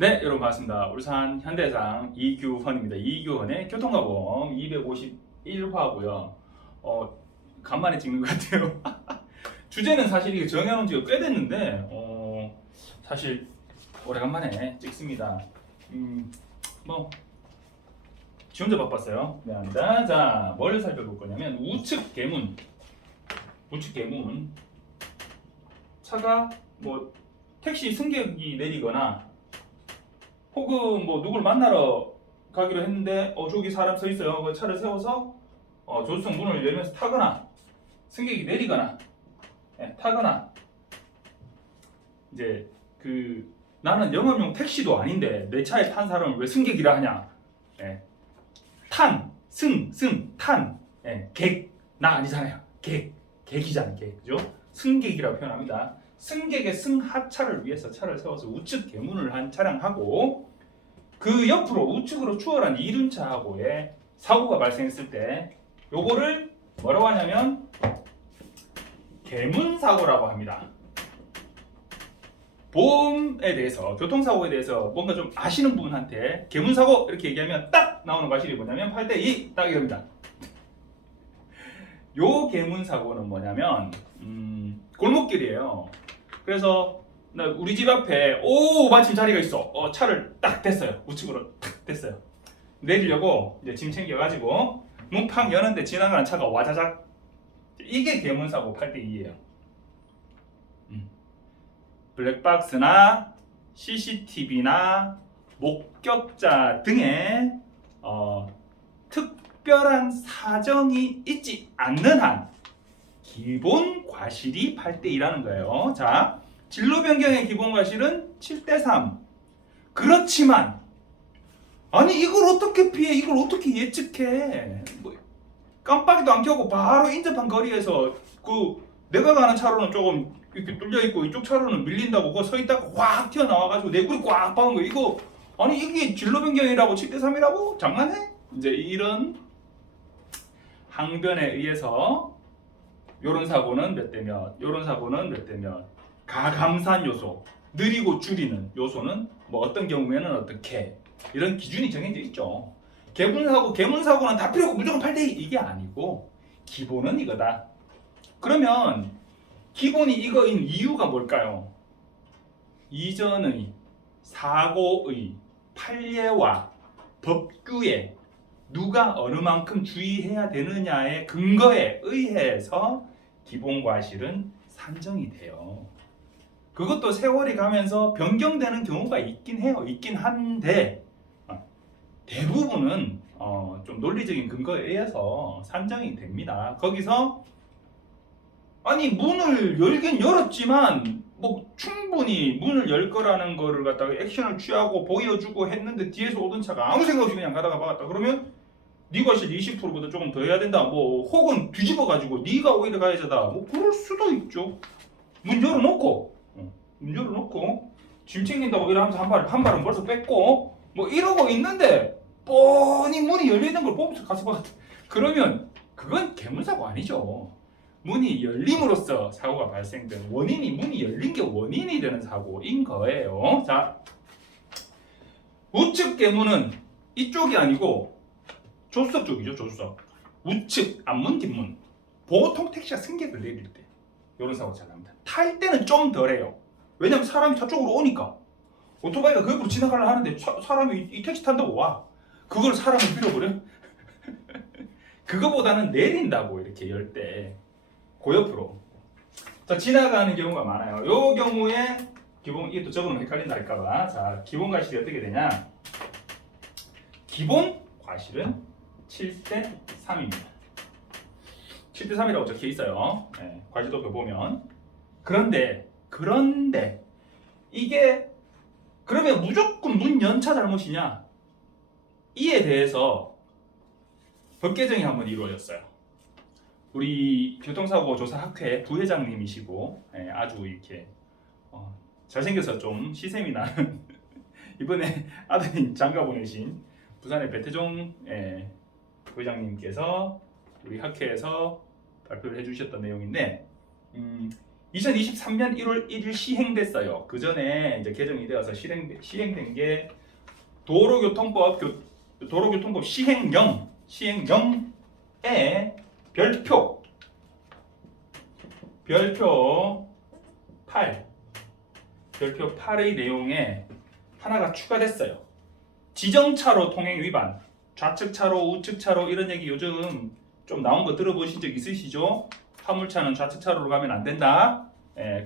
네, 여러분 반갑습니다. 울산 현대해상 이규헌입니다. 이규헌의 교통가공 251화고요. 간만에 찍는 것 같아요. 주제는 사실 이게 정해놓은 지가 꽤 됐는데, 사실 오래간만에 찍습니다. 뭐, 지 혼자 바빴어요. 미안합니다. 자, 뭘 살펴볼 거냐면 우측 계문. 차가 뭐 택시 승객이 내리거나 혹은 뭐 누굴 만나러 가기로 했는데 저기 사람 서 있어요. 그 차를 세워서 조수석 문을 열면서 타거나 승객이 내리거나 타거나 이제 나는 영업용 택시도 아닌데 내 차에 탄 사람을 왜 승객이라 하냐? 탄, 객, 나 아니잖아요. 객이잖아요. 그죠? 승객이라고 표현합니다. 승객의 승하차를 위해서 차를 세워서 우측 계문을 한 차량하고 그 옆으로 우측으로 추월한 이륜차하고의 사고가 발생했을 때 요거를 뭐라고 하냐면 계문사고라고 합니다. 보험에 대해서, 교통사고에 대해서 뭔가 좀 아시는 분한테 계문사고 이렇게 얘기하면 딱 나오는 과실이 뭐냐면 8대2 딱 이럽니다. 요 계문사고는 뭐냐면 골목길이에요. 그래서 우리 집 앞에 마침 자리가 있어. 차를 딱 댔어요. 우측으로 딱 댔어요. 내리려고 이제 짐 챙겨가지고 문 팡 여는데 지나가는 차가 와자작. 이게 계문사고 8대2예요. 블랙박스나 CCTV나 목격자 등의 특별한 사정이 있지 않는 한 기본 과실이 8대2라는 거예요. 자, 진로 변경의 기본 과실은 7대3. 그렇지만 아니 이걸 어떻게 피해? 이걸 어떻게 예측해? 깜빡이도 안 켜고 바로 인접한 거리에서 내가 가는 차로는 조금 이렇게 뚫려 있고 이쪽 차로는 밀린다고 그거 서 있다가 확 튀어나와가지고 내 꿀이 꽉 박은 거 이거 아니 이게 진로 변경이라고 7대3이라고? 장난해? 이제 이런 항변에 의해서 요런 사고는 몇 대 몇, 요런 사고는 몇 대 몇, 가감산 요소, 느리고 줄이는 요소는 뭐 어떤 경우에는 어떻게 이런 기준이 정해져 있죠. 계문사고는 다 필요 없고 무조건 8대2 이게 아니고 기본은 이거다. 그러면 기본이 이거인 이유가 뭘까요? 이전의 사고의 판례와 법규에 누가 어느 만큼 주의해야 되느냐의 근거에 의해서 기본 과실은 산정이 돼요. 그것도 세월이 가면서 변경되는 경우가 있긴 해요. 있긴 한데 대부분은 좀 논리적인 근거에 의해서 산정이 됩니다. 거기서 아니 문을 열긴 열었지만 뭐 충분히 문을 열 거라는 거를 갖다가 액션을 취하고 보여주고 했는데 뒤에서 오던 차가 아무 생각 없이 그냥 가다가 막았다. 그러면 네 과실 20%보다 조금 더 해야 된다. 뭐 혹은 뒤집어 가지고 네가 오히려 가해자다. 뭐 그럴 수도 있죠. 문 열어놓고 짐 챙긴다고 이러면서 한 발은 벌써 뺐고 뭐 이러고 있는데 뻔히 문이 열리는 걸 보면서 가서 봤다. 그러면 그건 계문사고 아니죠. 문이 열림으로써 사고가 발생된 문이 열린 게 원인이 되는 사고인 거예요. 자, 우측 계문은 이쪽이 아니고 조수석 쪽이죠. 조수석. 우측 앞문 뒷문. 보통 택시가 승객을 내릴 때 이런 사고 잘 납니다. 탈 때는 좀 덜해요. 왜냐면 사람이 저쪽으로 오니까 오토바이가 그 옆으로 지나가려 하는데 사람이 이 택시 탄다고 와. 그걸 사람을 밀어버려? 그거보다는 내린다고 이렇게 열 때 그 옆으로 자 지나가는 경우가 많아요. 요 경우에 이게 또 적으면 헷갈린다 할까봐 자 기본 과실이 어떻게 되냐? 기본 과실은 7대3입니다. 7대3이라고 적혀 있어요. 과실도표 보면 그런데 이게 그러면 무조건 문 연차 잘못이냐? 이에 대해서 법 개정이 한번 이루어졌어요. 우리 교통사고 조사학회 부회장님이시고 아주 이렇게 잘생겨서 좀 시샘이 나는 이번에 아드님 장가 보내신 부산의 배태종 부회장님께서 우리 학회에서 발표를 해주셨던 내용인데 2023년 1월 1일 시행됐어요. 그 전에 이제 개정이 되어서 시행된 게 도로교통법 시행령에 별표 8의 내용에 하나가 추가됐어요. 지정차로 통행 위반, 좌측 차로, 우측 차로 이런 얘기 요즘 좀 나온 거 들어보신 적 있으시죠? 화물차는 좌측 차로로 가면 안 된다.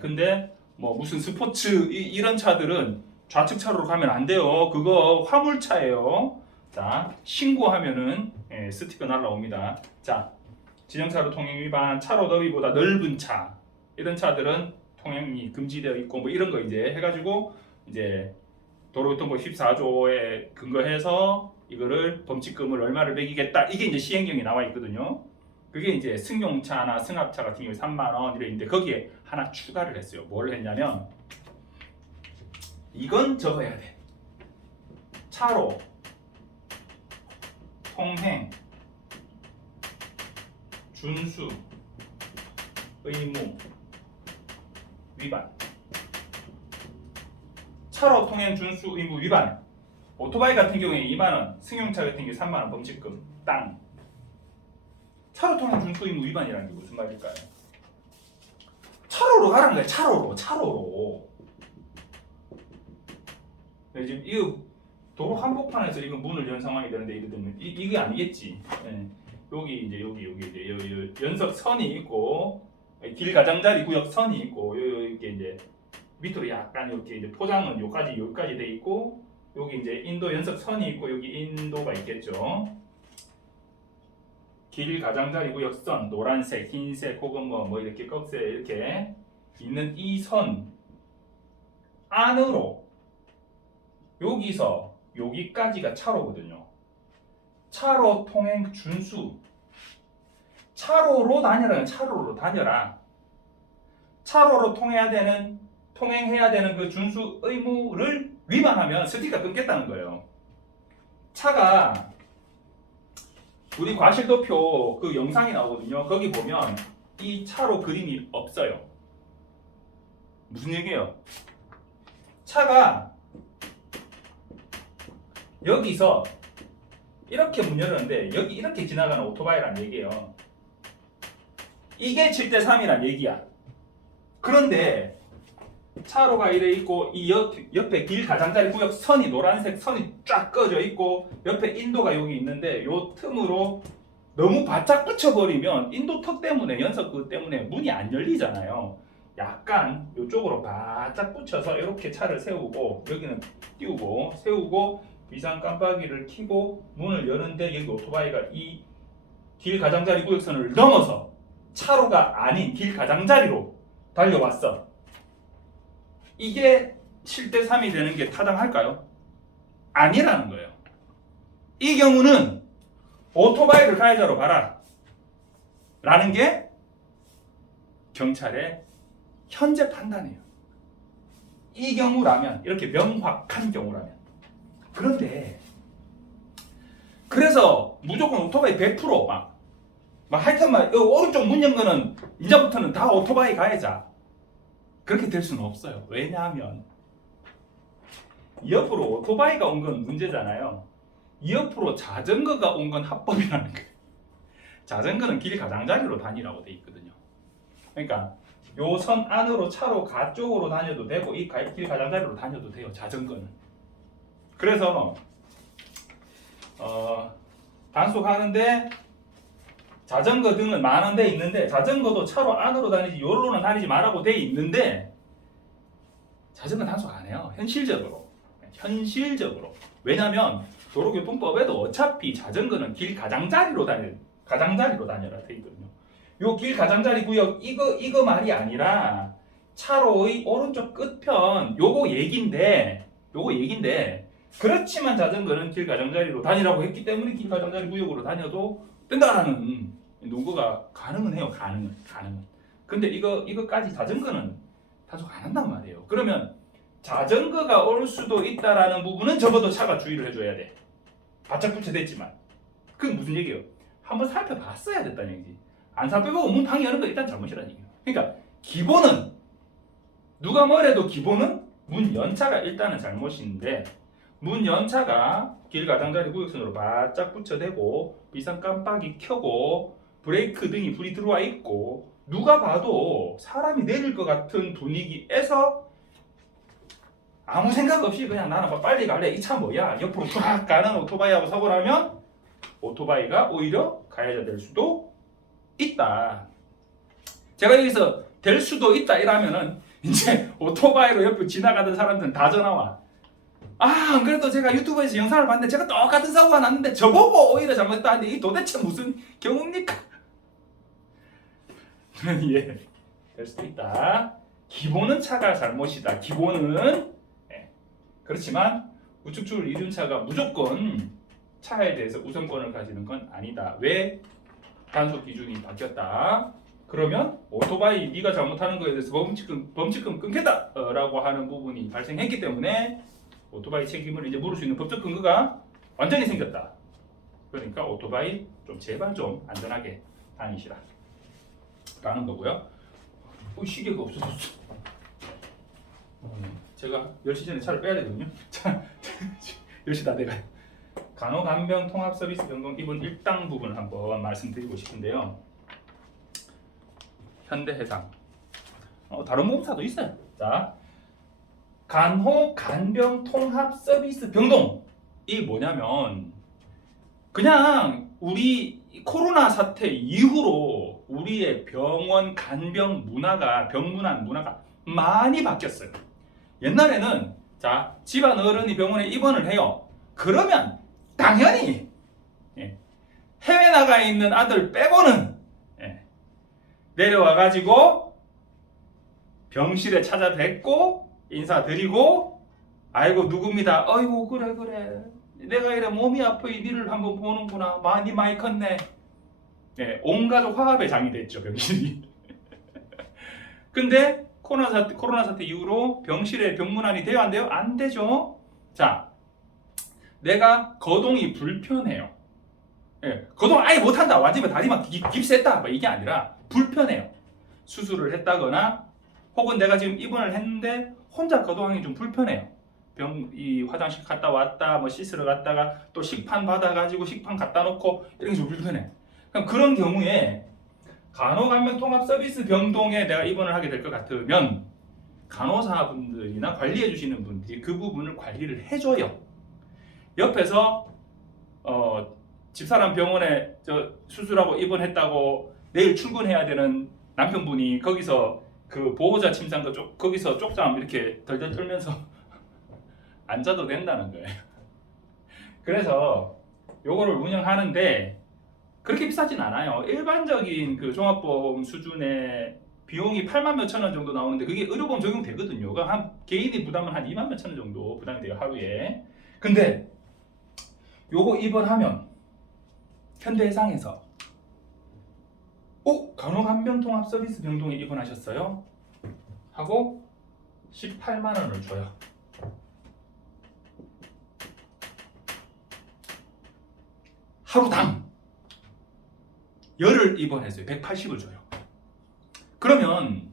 근데 뭐 무슨 스포츠 이런 차들은 좌측 차로로 가면 안 돼요. 그거 화물차예요. 자, 신고하면은 스티커 날라옵니다. 자, 지정차로 통행 위반, 차로 너비보다 넓은 차 이런 차들은 통행이 금지되어 있고 뭐 이런 거 이제 해가지고 이제 도로교통법 14조에 근거해서 이거를 범칙금을 얼마를 매기겠다 이게 이제 시행령이 나와 있거든요. 그게 이제 승용차나 승합차 같은 경우에 3만 원 이래 있는데 거기에 하나 추가를 했어요. 뭘 했냐면 이건 적어야 돼. 차로 통행 준수 의무 위반. 차로 통행 준수 의무 위반. 오토바이 같은 경우에 2만 원, 승용차 같은 경우에 3만 원 범칙금 땅. 차로 통행 준수 의무 위반이라는 게 무슨 말일까요? 차로로 가라는 거야. 차로로. 네, 지금 이 도로 한복판에서 이거 문을 연 상황이 되는데 이러면 이게 아니겠지. 네. 여기 이제 연석선이 있고 길 가장자리 구역 선이 있고 이렇게 이제 밑으로 약간 이렇게 이제 포장은 여기까지 돼 있고 여기 이제 인도 연석선이 있고 여기 인도가 있겠죠. 길 가장자리 구역선 노란색, 흰색 혹은 뭐 이렇게 꺽쇠 이렇게 있는 이 선 안으로 여기서 여기까지가 차로거든요. 차로 통행 준수. 차로로 다녀라. 차로로 통행해야 되는 그 준수 의무를 위반하면 스티커 끊겠다는 거예요. 차가 우리 과실도표 그 영상이 나오거든요. 거기 보면 이 차로 그림이 없어요. 무슨 얘기예요? 차가 여기서 이렇게 문 열었는데 여기 이렇게 지나가는 오토바이란 얘기예요. 이게 7대3이란 얘기야. 그런데 차로가 이래 있고 이 옆에 길 가장자리 구역 선이 노란색 선이 쫙 꺼져 있고 옆에 인도가 여기 있는데 요 틈으로 너무 바짝 붙여버리면 인도 턱 때문에 연석 그 때문에 문이 안 열리잖아요. 약간 이쪽으로 바짝 붙여서 이렇게 차를 세우고 여기는 띄우고 세우고 비상 깜빡이를 켜고 문을 여는데 여기 오토바이가 이 길 가장자리 구역선을 넘어서 차로가 아닌 길 가장자리로 달려왔어. 이게 7대3이 되는 게 타당할까요? 아니라는 거예요. 이 경우는 오토바이를 가해자로 봐라 라는 게 경찰의 현재 판단이에요. 이 경우라면, 이렇게 명확한 경우라면. 그런데 그래서 무조건 오토바이 100% 막 하여튼 오른쪽 문 연 거는 이제부터는 다 오토바이 가해자 그렇게 될 수는 없어요. 왜냐하면 이 옆으로 오토바이가 온 건 문제잖아요. 이 옆으로 자전거가 온 건 합법이라는 거예요. 자전거는 길 가장자리로 다니라고 돼 있거든요. 그러니까 요 선 안으로 차로 가쪽으로 다녀도 되고 이 길 가장자리로 다녀도 돼요. 자전거는. 그래서 단속하는데 자전거 등은 많은 데 있는데 자전거도 차로 안으로 다니지 요로는 다니지 말라고 돼 있는데 자전거 단속 안 해요. 현실적으로. 왜냐면 도로교통법에도 어차피 자전거는 길 가장자리로 다녀라 돼 있거든요. 요 길 가장자리 구역 이거 말이 아니라 차로의 오른쪽 끝편 요거 얘긴데 그렇지만 자전거는 길 가장자리로 다니라고 했기 때문에 길 가장자리 구역으로 다녀도 된다라는 논거가 가능은 해요. 가능은. 근데 이거까지 자전거는 단속 안 한단 말이에요. 그러면 자전거가 올 수도 있다라는 부분은 적어도 차가 주의를 해줘야 돼. 바짝 붙여댔지만. 그건 무슨 얘기예요? 한번 살펴봤어야 됐다는 얘기지. 안 살펴보고 문 방해 하는 거 일단 잘못이라는 얘기예요. 그러니까 기본은 누가 뭐래도 기본은 문 연차가 일단은 잘못인데 문 연차가 길 가장자리 구역선으로 바짝 붙여대고 비상 깜빡이 켜고 브레이크 등이 불이 들어와 있고 누가 봐도 사람이 내릴 것 같은 분위기에서 아무 생각 없이 그냥 나는 빨리 갈래 이 차 뭐야 옆으로 쫙 가는 오토바이하고 사고 나면 오토바이가 오히려 가해자 될 수도 있다. 제가 여기서 될 수도 있다 이러면은 이제 오토바이로 옆에 지나가던 사람들은 다 전화와. 안 그래도 제가 유튜브에서 영상을 봤는데 제가 똑같은 사고가 났는데 저보고 오히려 잘못했다는데 이 도대체 무슨 경우입니까? 예, 될 수도 있다. 기본은 차가 잘못이다. 기본은 그렇지만 우측출 이륜차가 무조건 차에 대해서 우선권을 가지는 건 아니다. 왜? 단속 기준이 바뀌었다. 그러면 오토바이 네가 잘못하는 거에 대해서 범칙금 끊겠다 라고 하는 부분이 발생했기 때문에 오토바이 책임을 이제 물을 수 있는 법적 근거가 완전히 생겼다. 그러니까 오토바이 좀 제발 좀 안전하게 다니시라 라는 거고요. 시계가 없어졌어. 제가 10시 전에 차를 빼야 되거든요. 자, 10시 다 돼가요. 간호간병 통합 서비스 변경 이번 1당 부분을 한번 말씀드리고 싶은데요. 현대해상 다른 보험사도 있어요. 자, 간호간병 통합 서비스 변동이 뭐냐면 그냥 우리 코로나 사태 이후로 우리의 병원 간병 문화가 병문안 문화가 많이 바뀌었어요. 옛날에는 자 집안 어른이 병원에 입원을 해요. 그러면 당연히 해외 나가 있는 아들 빼고는 내려와 가지고 병실에 찾아뵙고 인사드리고 아이고 누굽니다. 아이고 그래 내가 이래 몸이 아프니 니를 한번 보는구나. 많이 컸네. 온 가족 화합의 장이 됐죠 병실이. 근데 코로나 사태 이후로 병실에 병문안이 돼요 안 돼요? 안 되죠. 자, 내가 거동이 불편해요. 거동 아예 못한다. 완전히 다리만 깁스했다. 뭐 이게 아니라 불편해요. 수술을 했다거나 혹은 내가 지금 입원을 했는데 혼자 거동하기 좀 불편해요. 이 화장실 갔다 왔다 뭐 씻으러 갔다가 또 식판 받아가지고 식판 갖다 놓고 이런 게 좀 불편해. 그럼 그런 경우에 간호간병 통합 서비스 병동에 내가 입원을 하게 될 것 같으면 간호사분들이나 관리해 주시는 분들이 그 부분을 관리를 해줘요. 옆에서 집사람 병원에 수술하고 입원했다고 내일 출근해야 되는 남편분이 거기서 그 보호자 침상도 거기서 쪽잠 이렇게 덜덜 떨면서 앉아도 된다는 거예요. 그래서 요거를 운영하는데 그렇게 비싸진 않아요. 일반적인 그 종합보험 수준의 비용이 8만 몇천 원 정도 나오는데 그게 의료보험 적용되거든요. 한 개인이 부담은 한 2만 몇천 원 정도 부담이 돼요 하루에. 근데 요거 입원하면 현대해상에서 간호간병 통합 서비스 병동에 입원하셨어요? 하고 18만 원을 줘요. 하루당 열을 입원했어요. 180을 줘요. 그러면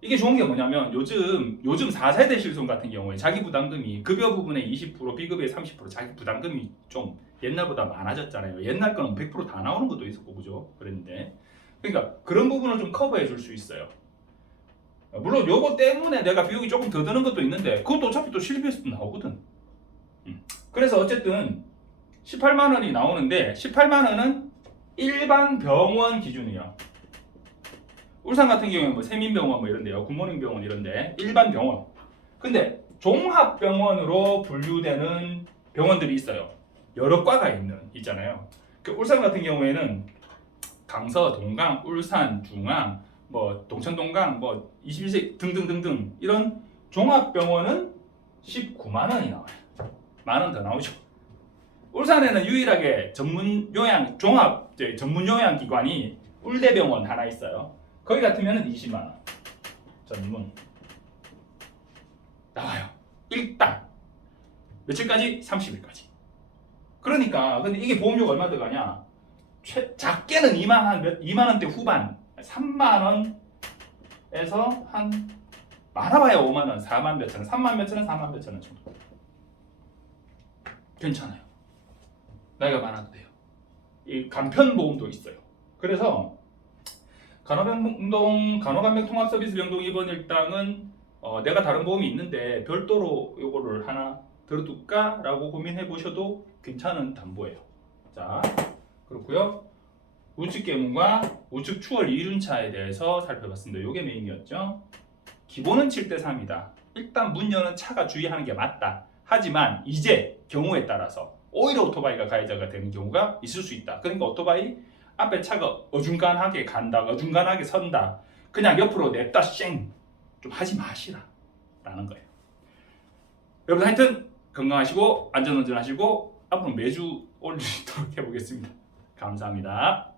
이게 좋은 게 뭐냐면 요즘 4세대 실손 같은 경우에 자기 부담금이 급여 부분의 20% 비급여의 30% 자기 부담금이 좀 옛날보다 많아졌잖아요. 옛날 거는 100% 다 나오는 것도 있었고 그죠? 그랬는데 그러니까 그런 부분을 좀 커버해 줄 수 있어요. 물론 요거 때문에 내가 비용이 조금 더 드는 것도 있는데 그것도 어차피 또 실비에서도 나오거든. 그래서 어쨌든 18만 원이 나오는데 18만 원은 일반 병원 기준이에요. 울산 같은 경우에 뭐 세민병원 뭐 이런데요. 굿모닝 병원 이런데 일반 병원. 근데 종합병원으로 분류되는 병원들이 있어요. 여러 과가 있잖아요. 그 울산 같은 경우에는 강서, 동강, 울산, 중앙, 뭐 동천동강, 뭐 21세 등등등등 이런 종합병원은 19만 원이 나와요. 만 원 더 나오죠. 울산에는 유일하게 전문 요양 기관이 울대병원 하나 있어요. 거기 같으면 20만 원 전문 나와요. 일당 며칠까지? 30일까지. 그러니까 근데 이게 보험료가 얼마 들어가냐? 작게는 2만 원대 후반 3만 원에서 한 많아봐야 5만 원, 4만 몇천 원, 3만 몇천 원, 4만 몇천 원 정도. 괜찮아요. 나이가 많아도 돼요. 이 간편보험도 있어요. 그래서 간호간병통합서비스 병동 입원 일당은 내가 다른 보험이 있는데 별도로 요거를 하나 들어둘까라고 고민해 보셔도 괜찮은 담보예요. 자, 그렇고요. 우측 계문과 우측 추월 이륜차에 대해서 살펴봤습니다. 요게 메인이었죠. 기본은 7대3이다. 일단 문 여는 차가 주의하는 게 맞다. 하지만 이제 경우에 따라서 오히려 오토바이가 가해자가 되는 경우가 있을 수 있다. 그러니까 오토바이 앞에 차가 어중간하게 간다, 어중간하게 선다. 그냥 옆으로 냅다 쌩 좀 하지 마시라 라는 거예요. 여러분 하여튼 건강하시고 안전운전하시고 앞으로 매주 올리도록 해보겠습니다. 감사합니다.